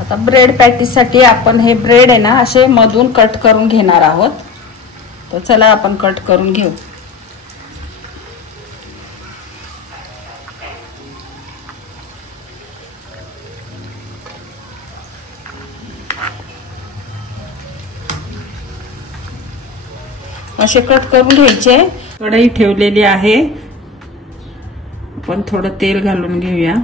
आता ब्रेड पॅटीसाठी आपण हे ब्रेड आहे ना असे मधून कट करून घेणार आहोत. तर चला आपण कट करून घेऊ. असे कट करून घ्यायचे. कढई ठेवलेली आहे. आपण थोडं तेल घालून घेऊया.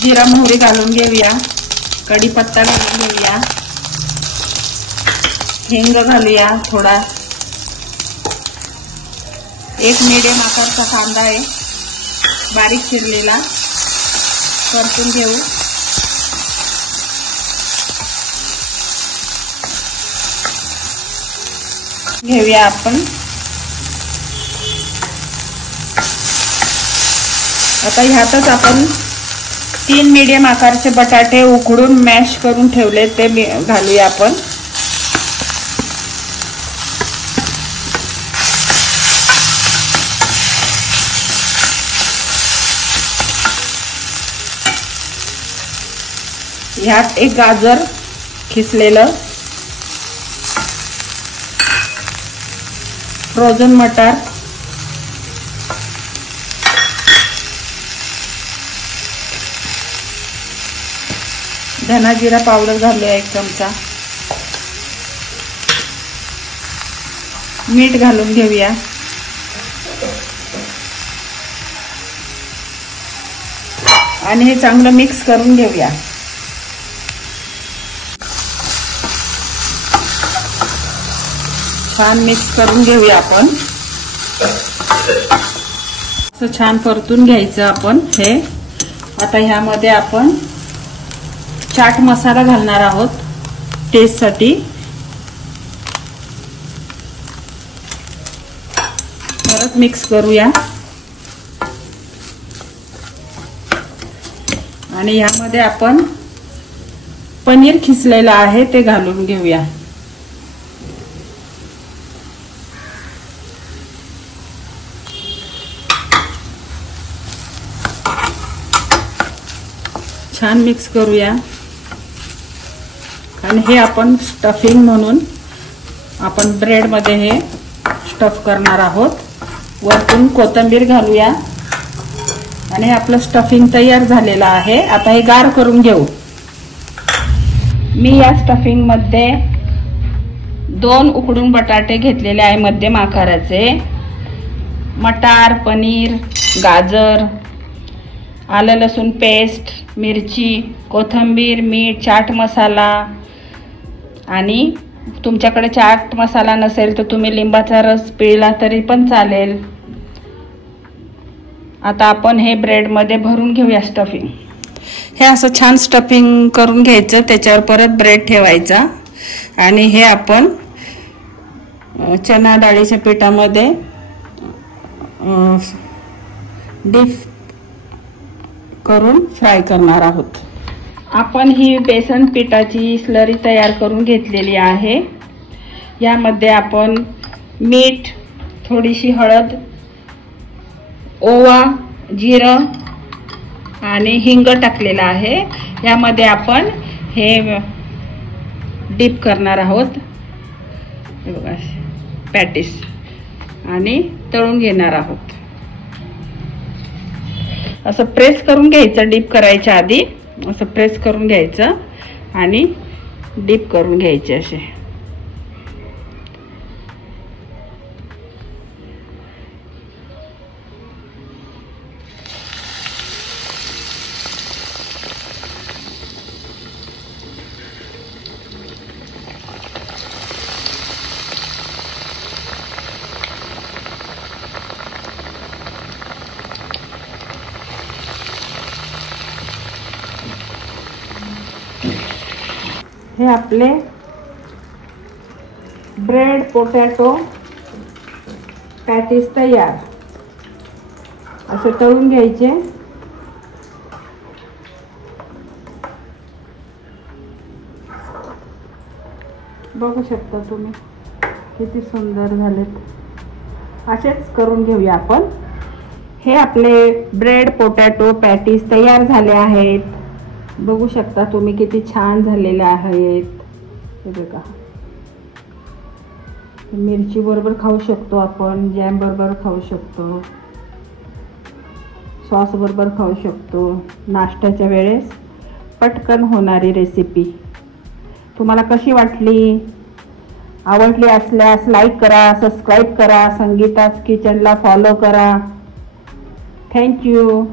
जिरा मोहरी घालून घेऊया. कढीपत्ता घालून घेऊया. हिंग घालूया थोडा. एक मीडियम आकारचा कांदा आहे बारीक चिरलेला, परतून घेऊ. घेऊया आपण. आता ह्यातच आपण 3 मीडियम आकारचे बटाटे उकडून मॅश करून ठेवले ते घालूया आपण. ह्यात एक गाजर खिसलेलं, फ्रोझन मटार, धना जिरा पावडर घालूया 1 चमचा. मीठ घालून घेऊया. आणि हे चांगलं मिक्स करून घेऊया. छान मिक्स करून घेऊया आपण. असं छान परतून घ्यायचं आपण हे. आता ह्यामध्ये आपण चाट मसाला घालणार आहोत टेस्टसाठी. परत मिक्स करूया. आणि ह्यामध्ये आपण पनीर खिसलेलं आहे ते घालून घेऊया. छान मिक्स करूया. आणि हे आपण स्टफिंग म्हणून आपण ब्रेड मध्ये हे स्टफ करणार आहोत. वरतून कोथिंबीर घालूया. आणि आपलं स्टफिंग तयार झालेलं आहे. आता हे गार करून घेऊ. मी या स्टफिंग मध्ये 2 उकडून बटाटे घेतलेले आहे मध्यम आकाराचे. मटार, पनीर, गाजर, आलं लसूण पेस्ट, मिरची, कोथिंबीर, मीठ, चाट मसाला. आणि तुमच्याकडे चाट मसाला नसेल तर तुम्ही लिंबाचा रस पिळला तरी पण चालेल. आता आपण हे ब्रेड मध्ये भरून घेऊया स्टफिंग. हे असं छान स्टफिंग करून घ्यायचं. त्याच्यावर परत ब्रेड ठेवायचा. आणि हे आपण चना डाळीच्या पिठामध्ये डीप करून फ्राय करणार आहोत. आपण ही बेसन पिठाची स्लरी तयार करून घेतलेली आहे. यामध्ये आपण मीठ, थोडीशी हळद, ओवा, जिरं आणि हिंग टाकलेला आहे. यामध्ये आपण हे डीप करणार आहोत. हे बघा पॅटीस. आणि तळून घेणार आहोत. असं प्रेस करून घ्यायचं. डीप करायच्या आधी असं प्रेस करून घ्यायचं आणि डीप करून घ्यायचे असे. हे आपले ब्रेड पोटॅटो पॅटीस तयार. असे तळून घ्यायचे. बघू शकता तुम्ही किती सुंदर झालेत. असेच करून घेऊया आपण. हे आपले ब्रेड पोटॅटो पॅटीस तयार झाले आहेत. बघू शकता तुम्ही किती छान झालेले आहेत. हे बघा, मिरची बरोबर खाऊ शकतो आपण, जॅम बरोबर खाऊ शकतो, सॉस बरोबर खाऊ शकतो. नाश्त्याच्या वेळेस पटकन होणारी रेसिपी. तुम्हाला कशी वाटली? आवडली असल्यास लाईक करा, सबस्क्राईब करा, संगीताज किचनला फॉलो करा. थँक्यू.